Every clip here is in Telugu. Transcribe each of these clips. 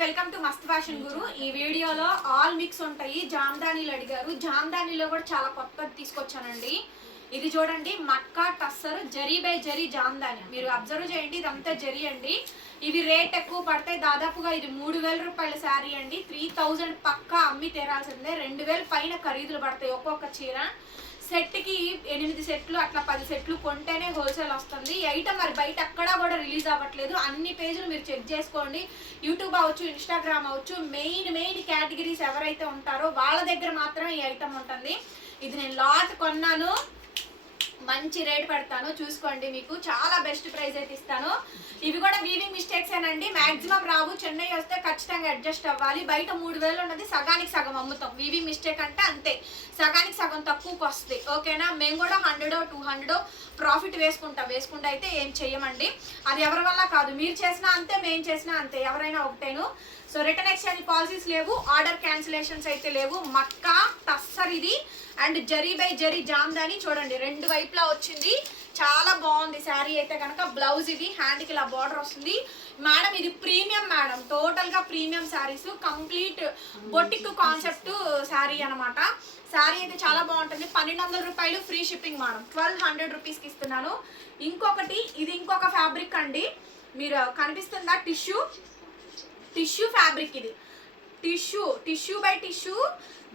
వెల్కమ్ టు మస్త్ ఫ్యాషన్ గురు. ఈ వీడియోలో ఆల్ మిక్స్ ఉంటాయి. జామ్దానీలు అడిగారు, జామ్దానీలో కూడా చాలా కొత్తది తీసుకొచ్చానండి. ఇది చూడండి, మట్కా టస్సర్ జరీ బై జరీ జామ్దాని. మీరు అబ్జర్వ్ చేయండి, ఇదంతా జరీ అండి. ఇవి రేట్ ఎక్కువ పడతాయి. దాదాపుగా ఇది 3000 రూపాయల శారీ అండి. 3000 పక్కా అమ్మి తీరాల్సిందే. 2000 పైన ఖరీదులు పడతాయి ఒక్కొక్క చీర. సెట్కి 8 సెట్లు అట్లా 10 సెట్లు కొంటేనే హోల్సేల్ వస్తుంది. ఈ ఐటమ్ మరి బయట ఎక్కడా కూడా రిలీజ్ అవ్వట్లేదు. అన్ని పేజీలు మీరు చెక్ చేసుకోండి. యూట్యూబ్ అవ్వచ్చు, ఇన్స్టాగ్రామ్ అవ్వచ్చు, మెయిన్ కేటగిరీస్ ఎవరైతే ఉంటారో వాళ్ళ దగ్గర మాత్రమే ఈ ఐటమ్ ఉంటుంది. ఇది నేను లాట్ కొన్నాను, మంచి రేట్ పెడతాను, చూసుకోండి. మీకు చాలా బెస్ట్ ప్రైస్ అయితే ఇస్తాను. ఇవి కూడా వీవింగ్ మిస్టేక్స్ ఏనండి, మాక్సిమం రావు. చెన్నై వస్తే ఖచ్చితంగా అడ్జస్ట్ అవ్వాలి. బయట 3000 ఉన్నది సగానికి సగం అమ్ముతాం. వీవింగ్ మిస్టేక్ అంటే అంతే, సగానికి సగం తక్కువకి వస్తుంది. ఓకేనా, మేము కూడా 100-200 ప్రాఫిట్ వేసుకుంటా అయితే ఏం చెయ్యమండి. అది ఎవరి వల్ల కాదు, మీరు చేసినా అంతే, మేము చేసినా అంతే, ఎవరైనా ఒకటేను. సో రిటర్న్ ఎక్స్చేంజ్ పాలసీస్ లేవు, ఆర్డర్ క్యాన్సిలేషన్స్ అయితే లేవు. మక్కా టస్సర్ ఇది అండ్ జరీ బై జరీ జామ్దాని. చూడండి, 2 వైపులా వచ్చింది, చాలా బాగుంది శారీ అయితే కనుక. బ్లౌజ్ ఇది, హ్యాండ్కి ఇలా బార్డర్ వస్తుంది. మేడం ఇది ప్రీమియం మేడం, టోటల్ గా premium saris, complete boutique concept sari అనమాట. శారీ అయితే చాలా బాగుంటుంది. 1200 రూపాయలు ఫ్రీ షిప్పింగ్ మేడం. 1200 రూపీస్కి ఇస్తున్నాను. ఇంకొకటి, ఇది ఇంకొక ఫ్యాబ్రిక్ అండి, మీరు కనిపిస్తుందా, టిష్యూ ఫ్యాబ్రిక్. ఇది టిష్యూ బై టిష్యూ,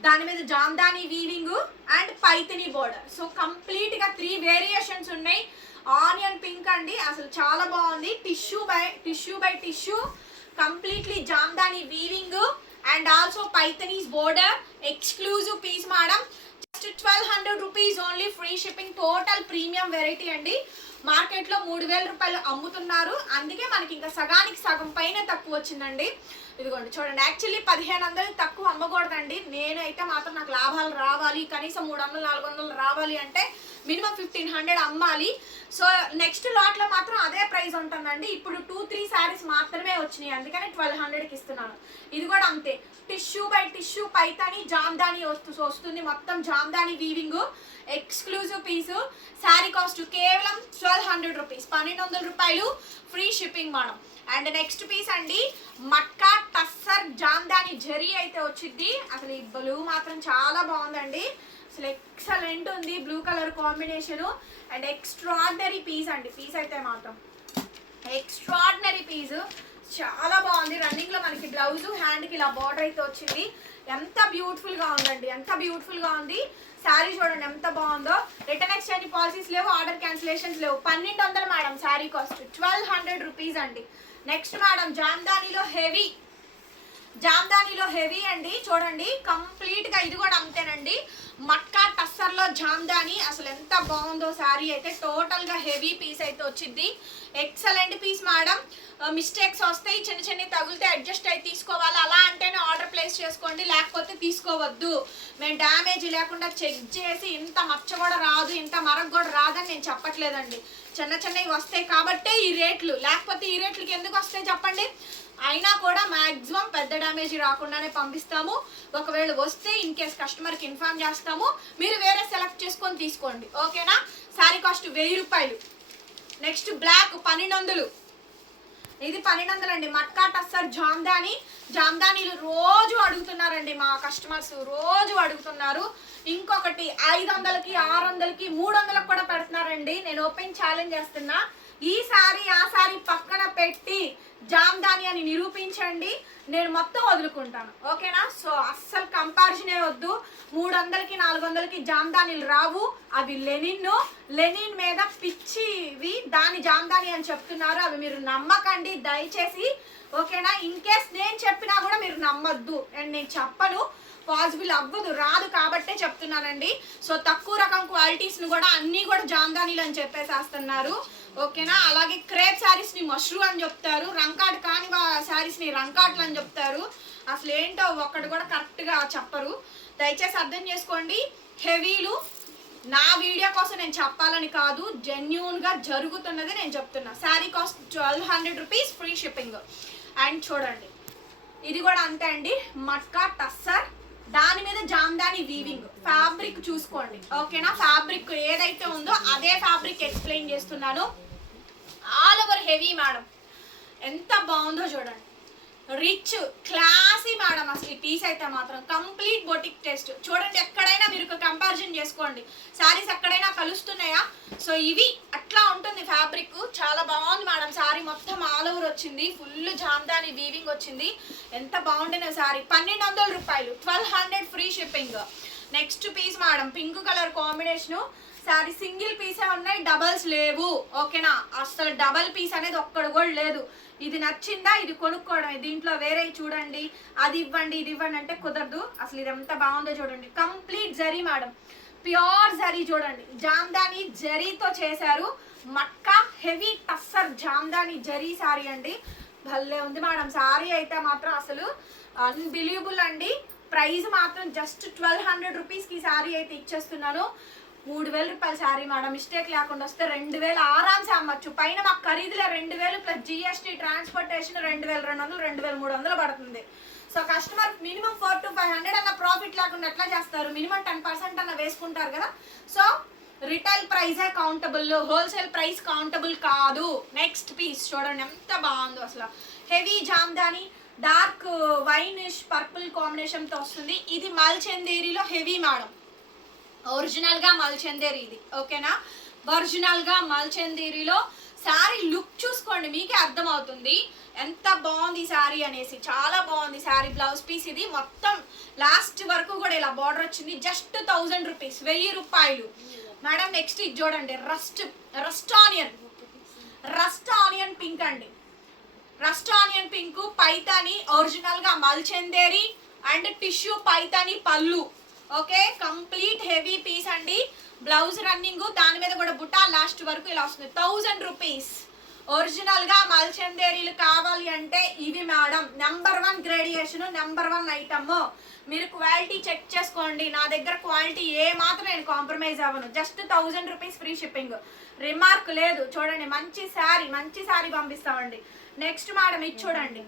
దాని మీద Jamdani weaving and Paithani border. So complete గా 3 వేరియేషన్స్ ఉన్నాయి. ఆనియన్ పింక్ అండి, అసలు చాలా బాగుంది. Tissue by tissue, completely Jamdani weaving and also పైథనీస్ border. Exclusive piece madam. Just 1200 rupees only, free shipping. Total premium variety అండి. మార్కెట్లో 3000 రూపాయలు అమ్ముతున్నారు, అందుకే మనకి ఇంకా సగానికి సగం పైన తక్కువ వచ్చిందండి. ఇదిగోండి చూడండి, యాక్చువల్లీ 1500 తక్కువ అమ్మకూడదండి. నేనైతే మాత్రం నాకు లాభాలు రావాలి, కనీసం 300-400 రావాలి అంటే మినిమం 1500 అమ్మాలి. సో నెక్స్ట్ లాట్లో మాత్రం అదే ప్రైస్ ఉంటుందండి. ఇప్పుడు 2-3 శారీస్ మాత్రమే వచ్చినాయి, అందుకని 1200కి ఇస్తున్నాను. ఇది కూడా అంతే, tissue by tissue Paithani Jamdani వస్తుంది. మొత్తం Jamdani weaving, exclusive piece. Sari cost కేవలం 1200 రూపీస్, 1200 రూపాయలు free shipping madam. And next piece అండి, మట్కా టస్సర్ జామ్దాని జరీ అయితే వచ్చింది. అసలు ఈ బ్లూ మాత్రం చాలా బాగుందండి, అసలు ఎక్సలెంట్ ఉంది blue colour combination. And extraordinary piece అండి, పీస్ అయితే మాత్రం ఎక్స్ట్రాడినరీ పీస్, చాలా బాగుంది. రన్నింగ్ లో మనకి బ్లౌజ్, హ్యాండ్ కి ఇలా బార్డర్ అయితే వచ్చింది. ఎంత బ్యూటిఫుల్ గా ఉందండి, ఎంత బ్యూటిఫుల్ గా ఉంది. శారీ చూడండి ఎంత బాగుందో. రిటర్న్ ఎక్స్చేంజ్ పాలసీస్ లేవు, ఆర్డర్ క్యాన్సిలేషన్స్ లేవు. 1200 మేడం శారీ కాస్ట్, 1200 రూపీస్ అండి. నెక్స్ట్ మేడం, జామ్దానీలో హెవీ అండి. చూడండి కంప్లీట్ గా ఇది కూడా అంతేనండి. మట్కా టస్సర్ లో జామ్దాని, అసలు ఎంత బాగుందో శారీ అయితే. టోటల్ గా హెవీ పీస్ అయితే వచ్చింది. Excellent piece madam. మిస్టేక్స్ వస్తాయి, చిన్న తగులితే అడ్జస్ట్ అయి తీసుకోవాలి. అలా అంటేనే ఆర్డర్ ప్లేస్ చేసుకోండి, లేకపోతే తీసుకోవద్దు. మేము డ్యామేజ్ లేకుండా చెక్ చేసి, ఇంత మచ్చ కూడా రాదు, ఇంత మరక కూడా రాదని నేను చెప్పట్లేదండి. చిన్నవి వస్తాయి కాబట్టే ఈ రేట్లు, లేకపోతే ఈ రేట్లకి ఎందుకు వస్తాయి చెప్పండి. అయినా కూడా మాక్సిమం పెద్ద డ్యామేజ్ రాకుండానే పంపిస్తాము. ఒకవేళ వస్తే ఇన్ కేస్ కస్టమర్కి ఇన్ఫార్మ్ చేస్తాము, మీరు వేరే సెలెక్ట్ చేసుకొని తీసుకోండి. ఓకేనా, శారీ కాస్ట్ 1000 రూపాయలు. నెక్స్ట్ బ్లాక్ 1200, ఇది 1200 అండి. మట్కా టస్సర్ జామ్దానీలు రోజు అడుగుతున్నారండి మా కస్టమర్స్, రోజు అడుగుతున్నారు. ఇంకొకటి 500కి, 600కి, 300కి కూడా పెడుతున్నారండి. నేను ఓపెన్ ఛాలెంజ్ చేస్తున్నా, ఈ సారీ ఆ సారీ పక్కన పెట్టి జామ్దాని అని నిరూపించండి, నేను మొత్తం వదులుకుంటాను. ఓకేనా, సో అస్సలు కంపారిజనే వద్దు. 300కి 400కి జామ్దానీలు రావు, అవి లెనిన్ మీద పిచ్చివి, దాని జామ్దాని అని చెప్తున్నారు. అవి మీరు నమ్మకండి దయచేసి. ఓకేనా, ఇన్ కేస్ నేను చెప్పినా కూడా మీరు నమ్మద్దు, అండ్ నేను చెప్పను, పాసిబుల్ అవ్వదు, రాదు కాబట్టే చెప్తున్నానండి. సో తక్కువ రకం క్వాలిటీస్ ను కూడా అన్ని కూడా జామ్దానీలు అని చెప్పేసేస్తున్నారు. ఓకేనా, అలాగే క్రేప్ శారీస్ ని మష్రూ అని చెప్తారు, రంకాట్ కాని శారీస్ ని రంకాట్లు అని చెప్తారు. అసలు ఏంటో ఒక్కటి కూడా కరెక్ట్ గా చెప్పరు, దయచేసి అర్థం చేసుకోండి. హెవీలు నా వీడియో కోసం నేను చెప్పాలని కాదు, జెన్యూన్ గా జరుగుతున్నది నేను చెప్తున్నా. Sari cost 1200 rupees, free shipping. And చూడండి, ఇది కూడా అంతే అండి, మట్కా టస్సర్, దాని మీద జామ్దాని వీవింగ్. ఫ్యాబ్రిక్ చూసుకోండి. ఓకేనా, ఫ్యాబ్రిక్ ఏదైతే ఉందో అదే ఫ్యాబ్రిక్ ఎక్స్ప్లెయిన్ చేస్తున్నాను. ఆల్ ఓవర్ హెవీ మేడం, ఎంత బాగుందో చూడండి. Rich classy madam. అసలు ఈ పీస్ అయితే మాత్రం కంప్లీట్ బొటిక్ టెస్ట్. చూడండి, ఎక్కడైనా మీరు కంపారిజన్ చేసుకోండి, శారీస్ ఎక్కడైనా కలుస్తున్నాయా? సో ఇవి అట్లా ఉంటుంది ఫ్యాబ్రిక్. చాలా బాగుంది మేడం. శారీ మొత్తం ఆల్ ఓవర్ వచ్చింది, ఫుల్ జామ్దాని వీవింగ్ వచ్చింది. ఎంత బాగుండిన శారీ. 1200 రూపాయలు, 1200 free shipping. Next piece madam, pink colour combination. Sari single పీసే ఉన్నాయి, డబల్స్ లేవు. ఓకేనా? అసలు డబల్ పీస్ అనేది ఒక్కడు కూడా లేదు. ఇది నచ్చిందా, ఇది కొనుక్కోవడమే. దీంట్లో వేరే చూడండి, అది ఇవ్వండి ఇది ఇవ్వండి అంటే కుదరదు. అసలు ఇది ఎంత బాగుందో చూడండి. Complete zari madam, pure zari. చూడండి, జామ్దాని జరీతో చేశారు. మక్కా హెవీ టస్సర్ జామ్దాని జరీ శారీ అండి. భలే ఉంది మేడం. శారీ అయితే మాత్రం అసలు అన్బిలీవబుల్ అండి. ప్రైస్ మాత్రం జస్ట్ 1200 రూపీస్కి శారీ అయితే ఇచ్చేస్తున్నాను. 3000 రూపాయల శారీ మేడం. మిస్టేక్ లేకుండా వస్తే 2000 ఆరామ్సే అమ్మచ్చు. పైన మాకు ఖరీదులో 2000 ప్లస్ జిఎస్టీ, ట్రాన్స్పోర్టేషన్ 2200, 2300 పడుతుంది. సో కస్టమర్ మినిమం 400 to 500 అన్న ప్రాఫిట్ లేకుండా ఎట్లా చేస్తారు? మినిమం 10% అన్న వేసుకుంటారు కదా. సో రిటైల్ ప్రైజే కౌంటబుల్, హోల్సేల్ ప్రైస్ కౌంటబుల్ కాదు. నెక్స్ట్ పీస్ చూడండి ఎంత బాగుందో అసలు. Heavy Jamdani dark winish purple కాంబినేషన్తో వస్తుంది. ఇది మల్చందేరిలో హెవీ మేడం. ఒరిజినల్గా మల్చందేరి ఇది. ఓకేనా? ఒరిజినల్గా మల్చందేరిలో శారీ లుక్ చూసుకోండి, మీకే అర్థమవుతుంది ఎంత బాగుంది శారీ అనేసి. చాలా బాగుంది శారీ. బ్లౌజ్ పీస్ ఇది మొత్తం లాస్ట్ వరకు కూడా ఇలా బార్డర్ వచ్చింది. జస్ట్ 1000 రూపీస్, 1000 రూపాయలు మేడం. నెక్స్ట్ ఇది చూడండి, రస్ట్ ఆనియన్ పింక్ అండి. రస్ట్ ఆనియన్ పింక్ పైతాని, ఒరిజినల్గా మల్చందేరి అండ్ టిష్యూ పైతాని పళ్ళు. ఓకే, కంప్లీట్ హెవీ పీస్ అండి. బ్లౌజ్ రన్నింగ్, దాని మీద కూడా బుటా లాస్ట్ వరకు ఇలా వస్తుంది. 1000 రూపీస్. ఒరిజినల్గా మల్చందేరీలు కావాలి అంటే ఇవి మేడం. Number 1 gradation, number 1 item. మీరు క్వాలిటీ చెక్ చేసుకోండి. నా దగ్గర క్వాలిటీ ఏ మాత్రం నేను కాంప్రమైజ్ అవ్వను. Just 1000 rupees free shipping. Remark లేదు. చూడండి, మంచి శారీ పంపిస్తామండి. నెక్స్ట్ మేడం ఇది చూడండి,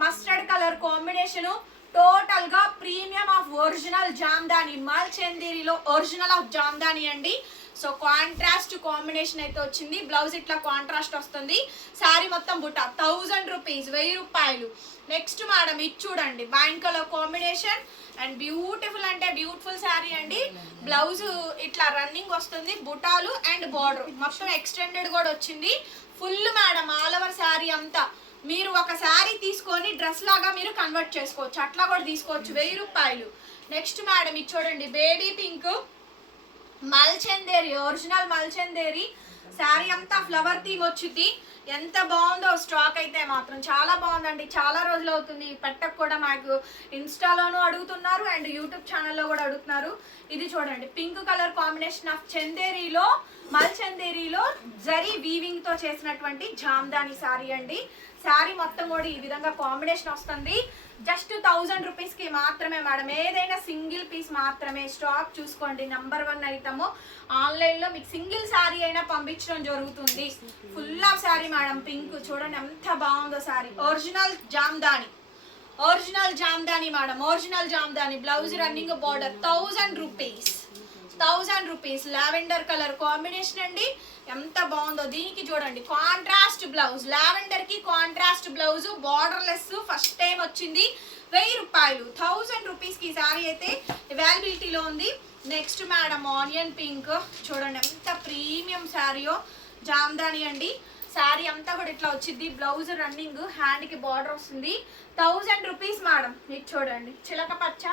మస్టర్డ్ కలర్ కాంబినేషను. టోటల్ గా ప్రీమియం ఆఫ్ ఒరిజినల్ జామ్దాని, మల్చందేరిలో ఒరిజినల్ ఆఫ్ జామ్దాని అండి. సో కాంట్రాస్ట్ కాంబినేషన్ అయితే వచ్చింది. బ్లౌజ్ ఇట్లా కాంట్రాస్ట్ వస్తుంది. శారీ మొత్తం బుట్ట 1000 రూపీస్, 1000 రూపాయలు. నెక్స్ట్ మేడం ఇది చూడండి, wine colour combination and beautiful అంటే బ్యూటిఫుల్ శారీ అండి. బ్లౌజ్ ఇట్లా రన్నింగ్ వస్తుంది, బుటాలు అండ్ బార్డర్ మొత్తం ఎక్స్టెండెడ్ కూడా వచ్చింది. Full madam all over sari అంతా. మీరు ఒక శారీ తీసుకొని డ్రెస్ లాగా మీరు కన్వర్ట్ చేసుకోవచ్చు, అట్లా కూడా తీసుకోవచ్చు. 1000 రూపాయలు. నెక్స్ట్ మేడం ఇది చూడండి, బేబీ పింక్ మల్చందేరి, ఒరిజినల్ మల్చందేరి శారీ అంతా ఫ్లవర్ థీమ్ వచ్చింది. ఎంత బాగుందో స్టాక్ అయితే మాత్రం చాలా బాగుందండి. చాలా రోజులు అవుతుంది పెట్టక కూడా. మాకు ఇన్స్టాలోనూ అడుగుతున్నారు అండ్ యూట్యూబ్ ఛానల్లో కూడా అడుగుతున్నారు. ఇది చూడండి, పింక్ కలర్ కాంబినేషన్ ఆఫ్ చందేరిలో, మల్చందేరిలో జరీ వీవింగ్ తో చేసినటువంటి జామ్దాని శారీ అండి. శారీ మొత్తం కూడా ఈ విధంగా కాంబినేషన్ వస్తుంది. జస్ట్ 1000 రూపీస్కి మాత్రమే మేడం. ఏదైనా సింగిల్ పీస్ మాత్రమే. స్టాక్ చూసుకోండి, నెంబర్ 1 ఐటమ్. ఆన్లైన్లో మీకు సింగిల్ శారీ అయినా పంపించడం జరుగుతుంది. Full of sari madam. Pink చూడండి ఎంత బాగుందో sari. Original Jamdani madam, original Jamdani. Blouse running border. 1000 rupees, 1000 rupees. Lavender colour combination అండి. ఎంత బాగుందో. దీనికి చూడండి కాంట్రాస్ట్ బ్లౌజ్, లావెండర్ కి contrast blouse, border less first time వచ్చింది. 1000 రూపాయలు, 1000 రూపీస్కి ఈ శారీ అయితే అవైలబిలిటీలో ఉంది. నెక్స్ట్ మేడం ఆనియన్ పింక్ చూడండి ఎంత ప్రీమియం శారీయో. జామ్దాని అండి. శారీ అంతా కూడా ఇట్లా వచ్చింది. బ్లౌజ్ రన్నింగ్, హ్యాండ్కి బార్డర్ వస్తుంది. 1000 రూపీస్ మేడం. ఇది చూడండి, చిలక పచ్చ,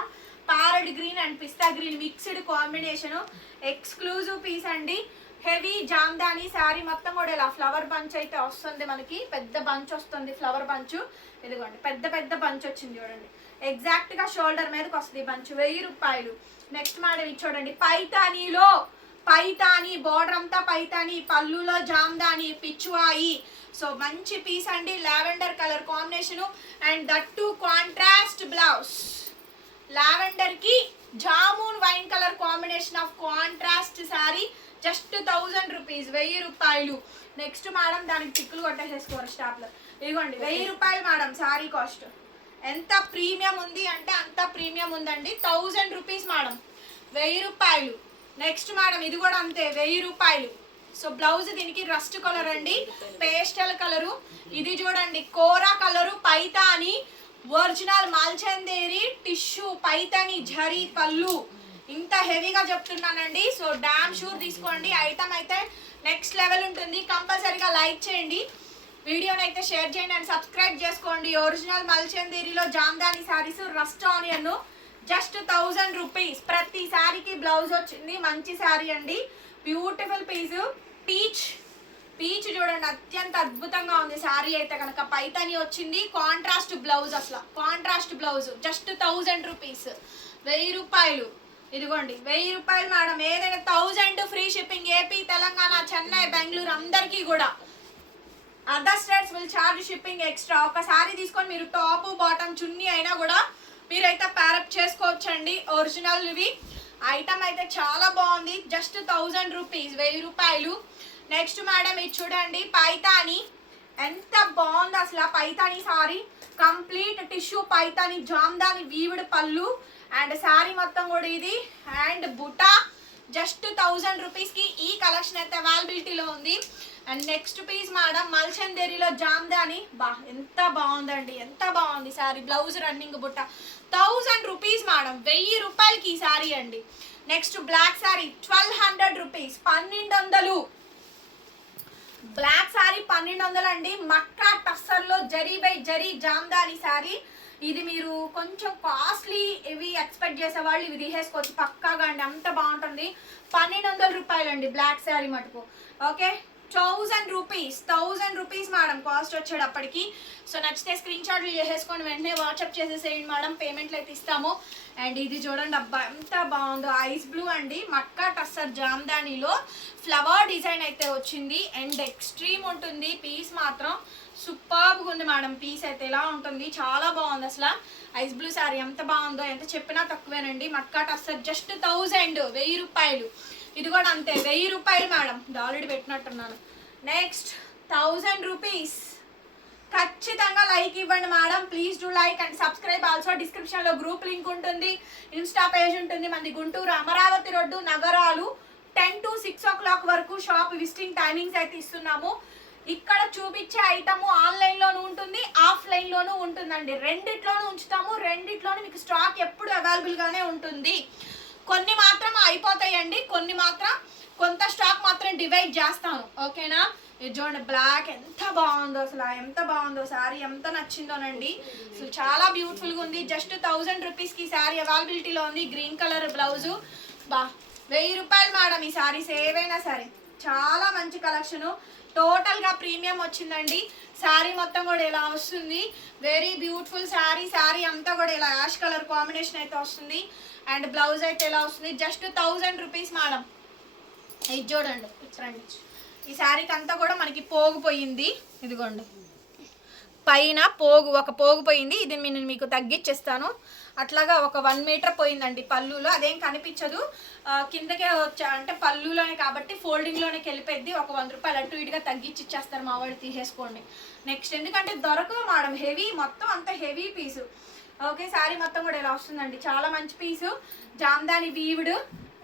parrot green and pista green mixed combination. Exclusive piece అండి. హెవీ జామ్దాని శారీ మొత్తం కూడా ఇలా ఫ్లవర్ బంచ్ అయితే వస్తుంది మనకి. పెద్ద బంచ్ వస్తుంది, ఫ్లవర్ బంచ్. ఇదిగోండి పెద్ద బంచ్ వచ్చింది చూడండి. ఎగ్జాక్ట్ గా షోల్డర్ మీదకి వస్తుంది బంచ్. 1000 రూపాయలు. నెక్స్ట్ మేడం ఇది చూడండి, పైతానీలో, పైతాని బార్డర్ అంతా పైతాని, పళ్ళులో జామ్దాని, పిచ్చువాయి. సో మంచి పీస్ అండి. Lavender colour combination and that to contrast blouse. Lavender కి jamun wine colour combination of contrast sari. Just 1000 rupees, 1000 రూపాయలు. నెక్స్ట్ మేడం దానికి టిక్కులు కొట్టేసేసుకోరు స్టాప్లో. ఇదిగోండి 1000 రూపాయలు మేడం శారీ కాస్ట్. ఎంత ప్రీమియం ఉంది అంటే అంత ప్రీమియం ఉందండి. 1000 రూపీస్ మేడం, 1000 రూపాయలు. నెక్స్ట్ మేడం ఇది కూడా అంతే, 1000 రూపాయలు. సో బ్లౌజ్ దీనికి రస్ట్ కలర్ అండి, పేస్టల్ కలరు. ఇది చూడండి kora colour, Paithani original Mulchanderi tissue Paithani zari పళ్ళు. ఇంత హెవీగా చెప్తున్నానండి. సో డామ్ షూర్ తీసుకోండి. ఐటమ్ అయితే నెక్స్ట్ లెవెల్ ఉంటుంది. కంపల్సరీగా లైక్ చేయండి, వీడియోని అయితే షేర్ చేయండి అండ్ సబ్స్క్రైబ్ చేసుకోండి. ఒరిజినల్ మల్చందేరిలో Jamdani saris rust onion just 1000 rupees. ప్రతి శారీకి బ్లౌజ్ వచ్చింది. మంచి శారీ అండి, బ్యూటిఫుల్ పీస్. పీచ్ చూడండి, అత్యంత అద్భుతంగా ఉంది శారీ అయితే కనుక. పైతాని వచ్చింది, కాంట్రాస్ట్ బ్లౌజ్, అసలు కాంట్రాస్ట్ బ్లౌజ్. జస్ట్ 1000 రూపీస్, 1000 రూపాయలు. ఇదిగోండి 1000 రూపాయలు మేడం. ఏదైనా 1000 free shipping. AP, Telangana, Chennai, Bengaluru అందరికీ కూడా. Other states will charge shipping extra. ఒక శారీ తీసుకొని మీరు టాప్ బాటమ్ చున్నీ అయినా కూడా మీరైతే ప్యారప్ చేసుకోవచ్చండి. ఒరిజినల్ ఇవి. ఐటమ్ అయితే చాలా బాగుంది. జస్ట్ 1000 రూపీస్, 1000 రూపాయలు. నెక్స్ట్ మేడం ఇది చూడండి, పైతాని. ఎంత బాగుంది అసలు Paithani sari. Complete tissue Paithani Jamdani weaved పళ్ళు అండ్ శారీ మొత్తం కూడా ఇది. అండ్ బుటా జస్ట్ 1000 రూపీస్కి ఈ కలెక్షన్ అయితే అవైలబిలిటీలో ఉంది. అండ్ నెక్స్ట్ పీస్ మేడం మల్చందేరిలో జామ్దాని. ఎంత బాగుందండి, ఎంత బాగుంది శారీ. బ్లౌజ్ రన్నింగ్ బుట్ట. 1000 రూపీస్ మేడం, 1000 రూపాయలకి ఈ శారీ అండి. Next black sari 1200 rupees, 1200. Black sari 1200 అండి. మక్కా టస్సర్లో జరీ బై జరీ జామ్దాని శారీ. ఇది మీరు కొంచెం కాస్ట్లీ ఇవి ఎక్స్పెక్ట్ చేసే వాళ్ళు ఇవి తీసేసుకోవచ్చు పక్కాగా అండి, అంత బాగుంటుంది. 1200 రూపాయలు అండి బ్లాక్ శారీ మటుకు. ఓకే, 1000 రూపీస్ మేడం కాస్ట్ వచ్చేటప్పటికి. సో నచ్చితే స్క్రీన్ షాట్లు చేసేసుకొని వెంటనే వాట్సాప్ చేసేసేయండి మేడం, పేమెంట్లు అయితే ఇస్తాము. అండ్ ఇది చూడండి అబ్బా ఎంత బాగుందో, ఐస్ బ్లూ అండి. మక్కా టస్సర్ జామ్దానిలో ఫ్లవర్ డిజైన్ అయితే వచ్చింది అండ్ ఎక్స్ట్రీమ్ ఉంటుంది. పీస్ మాత్రం సూపర్గా ఉంది మేడం. పీస్ అయితే ఎలా ఉంటుంది, చాలా బాగుంది అసలు. ఐస్ బ్లూ శారీ ఎంత బాగుందో, ఎంత చెప్పినా తక్కువేనండి. మక్కా టస్సర్ జస్ట్ 1000 రూపాయలు. ఇది కూడా అంతే 1000 రూపాయలు మేడం. ఆల్రెడీ పెట్టినట్టున్నాను. Next 1000 rupees. ఖచ్చితంగా లైక్ ఇవ్వండి madam. Please do like and subscribe also. డిస్క్రిప్షన్లో గ్రూప్ లింక్ ఉంటుంది, ఇన్స్టా పేజ్ ఉంటుంది. మనది గుంటూరు అమరావతి రోడ్డు నగరాలు. 10 to 6 o'clock వరకు షాప్ విజిటింగ్ టైమింగ్స్ అయితే ఇస్తున్నాము. ఇక్కడ చూపించే ఐటమ్ ఆన్లైన్లోనూ ఉంటుంది, ఆఫ్లైన్లోనూ ఉంటుందండి. రెండిట్లోనూ ఉంచుతాము, రెండిట్లోనూ మీకు స్టాక్ ఎప్పుడు అవైలబుల్గానే ఉంటుంది. కొన్ని మాత్రం అయిపోతాయండి, కొన్ని మాత్రం కొంత స్టాక్ మాత్రం డివైడ్ చేస్తాను. ఓకేనా. ఇది చూడండి బ్లాక్ ఎంత బాగుందో అసలు, ఎంత బాగుందో శారీ, ఎంత నచ్చిందోనండి. అసలు చాలా బ్యూటిఫుల్గా ఉంది. జస్ట్ 1000 రూపీస్కి శారీ అవైలబిలిటీలో ఉంది. Green colour blouse. 1000 రూపాయలు మేడం ఈ శారీస్ ఏవైనా సరే. చాలా మంచి కలెక్షను. టోటల్గా ప్రీమియం వచ్చిందండి. శారీ మొత్తం కూడా ఇలా వస్తుంది. Very beautiful sari. శారీ అంతా కూడా ఇలా యాష్ కలర్ కాంబినేషన్ అయితే వస్తుంది. అండ్ బ్లౌజ్ అయితే ఎలా వస్తుంది. Just 1000 rupees madam. ఇది చూడండి రండి. ఈ శారీకి అంతా కూడా మనకి పోగిపోయింది. ఇదిగోండి పైన ఒక పోగు పోయింది. ఇది నేను మీకు తగ్గించేస్తాను. అట్లాగా ఒక 1 మీటర్ పోయిందండి పళ్ళులో. అదేం కనిపించదు, కిందకే వచ్చా అంటే పళ్ళులోనే కాబట్టి ఫోల్డింగ్లోనే వెళ్ళిపోద్ది. ఒక 100 రూపాయలు అటు ఇటుగా తగ్గించి ఇచ్చేస్తారు మా వాళ్ళు, తీసేసుకోండి. నెక్స్ట్ ఎందుకంటే దొరకదు మేడం, హెవీ మొత్తం అంతా హెవీ పీసు. ఓకే, శారీ మొత్తం కూడా ఇలా వస్తుందండి. చాలా మంచి piece. Jamdani weaved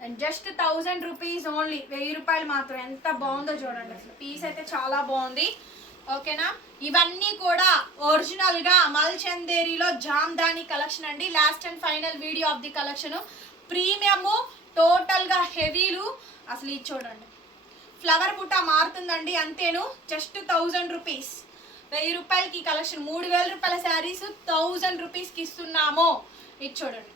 and just 1000 rupees only. 1000 రూపాయలు మాత్రం. ఎంత బాగుందో చూడండి అసలు. పీస్ అయితే చాలా బాగుంది. ఓకేనా. ఇవన్నీ కూడా ఒరిజినల్గా మల్చందేరిలో జామ్దాని కలెక్షన్ అండి. Last and final video of the collection. Premium, టోటల్గా హెవీలు. అసలు ఇది చూడండి, ఫ్లవర్ బుట్ట మారుతుందండి అంతేను. Just 1000 rupees. 1000 రూపాయలకి కలెక్షన్. 3000 రూపాయల శారీస్ 1000 రూపీస్కి ఇస్తున్నాము. ఇది చూడండి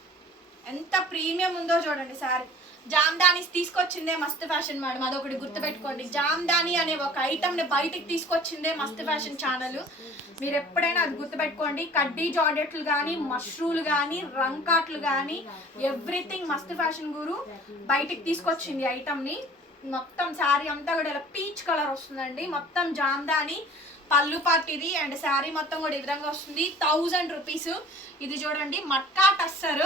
ఎంత ప్రీమియం ఉందో చూడండి శారీ. జామ్దాని తీసుకొచ్చిందే మస్త్ ఫ్యాషన్ మేడం, అదొకటి గుర్తుపెట్టుకోండి. జామ్దాని అనే ఒక ఐటమ్ని బయటికి తీసుకొచ్చిందే మస్త్ ఫ్యాషన్ ఛానల్. మీరు ఎప్పుడైనా అది గుర్తుపెట్టుకోండి. కడ్డీ జార్జెట్లు కానీ, మష్రూలు కానీ, రంకాట్లు కానీ, ఎవ్రీథింగ్ మస్త్ ఫ్యాషన్ గురు బయటికి తీసుకొచ్చింది ఐటమ్ని. మొత్తం శారీ అంతా కూడా ఇలా పీచ్ కలర్ వస్తుందండి. మొత్తం జామ్దాని పళ్ళు పార్ట్ ఇది. అండ్ శారీ మొత్తం కూడా ఈ విధంగా వస్తుంది. 1000 రూపీస్. ఇది చూడండి మట్కా టస్సర్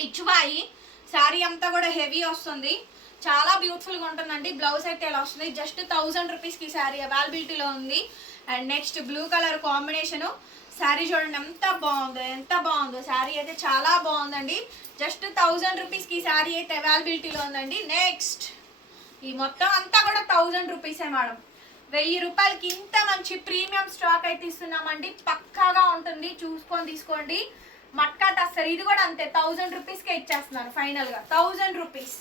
పిచ్చువాయి. శారీ అంతా కూడా హెవీ వస్తుంది. చాలా బ్యూటిఫుల్గా ఉంటుందండి. బ్లౌజ్ అయితే ఎలా వస్తుంది. జస్ట్ 1000 రూపీస్కి శారీ అవైలబిలిటీలో ఉంది. And next blue colour combination. Sari చూడండి ఎంత బాగుందో శారీ అయితే చాలా బాగుందండి. జస్ట్ 1000 రూపీస్కి శారీ అయితే అవైలబిలిటీలో ఉందండి. నెక్స్ట్ ఈ మొత్తం అంతా కూడా 1000 రూపీసే మేడం. 1000 రూపాయలకి ఇంత మంచి ప్రీమియం స్టాక్ అయితే ఇస్తున్నామండి. పక్కాగా ఉంటుంది, చూసుకొని తీసుకోండి. మట్కా టస్సర్ ఇది కూడా అంతే 1000 రూపీస్కే ఇచ్చేస్తున్నాను ఫైనల్గా. 1000 రూపీస్.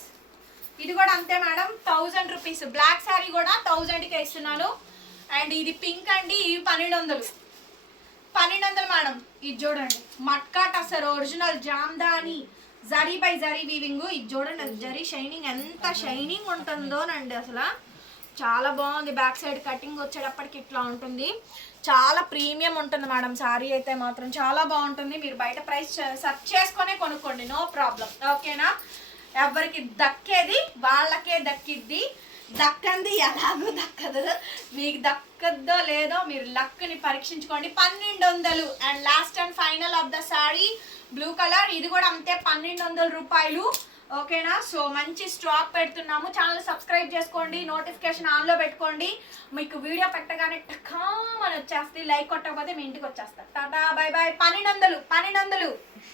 ఇది కూడా అంతే మేడం, 1000 రూపీస్. బ్లాక్ శారీ కూడా 1000కే ఇస్తున్నాను. అండ్ ఇది పింక్ అండి, ఇవి 1200. 1200 మేడం. ఇది చూడండి matka tussar original Jamdani zari by zari weaving. ఇది చూడండి అది జరీ షైనింగ్ ఎంత షైనింగ్ ఉంటుందోనండి, అసలు చాలా బాగుంది. బ్యాక్ సైడ్ కటింగ్ వచ్చేటప్పటికి ఇట్లా ఉంటుంది, చాలా ప్రీమియం ఉంటుంది మేడం. శారీ అయితే మాత్రం చాలా బాగుంటుంది. మీరు బయట ప్రైస్ సెర్చ్ చేసుకునే కొనుక్కోండి, నో ప్రాబ్లం. ఓకేనా? ఎవరికి దక్కేది వాళ్ళకే దక్కిద్ది, దక్కంది ఎలాగో దక్కదు. మీకు దక్కద్దో లేదో మీరు లక్ని పరీక్షించుకోండి. 1200. And last and final of the sari blue colour, ఇది కూడా అంతే 1200 రూపాయలు. ఓకేనా? సో మంచి స్టాక్ పెడుతున్నాము. ఛానల్ సబ్స్క్రైబ్ చేసుకోండి, నోటిఫికేషన్ ఆన్లో పెట్టుకోండి. మీకు వీడియో పెట్టగానే టకామని వచ్చేస్తుంది. లైక్ కొట్టకపోతే మీ ఇంటికి వచ్చేస్తారు. Tata bye by. 1200.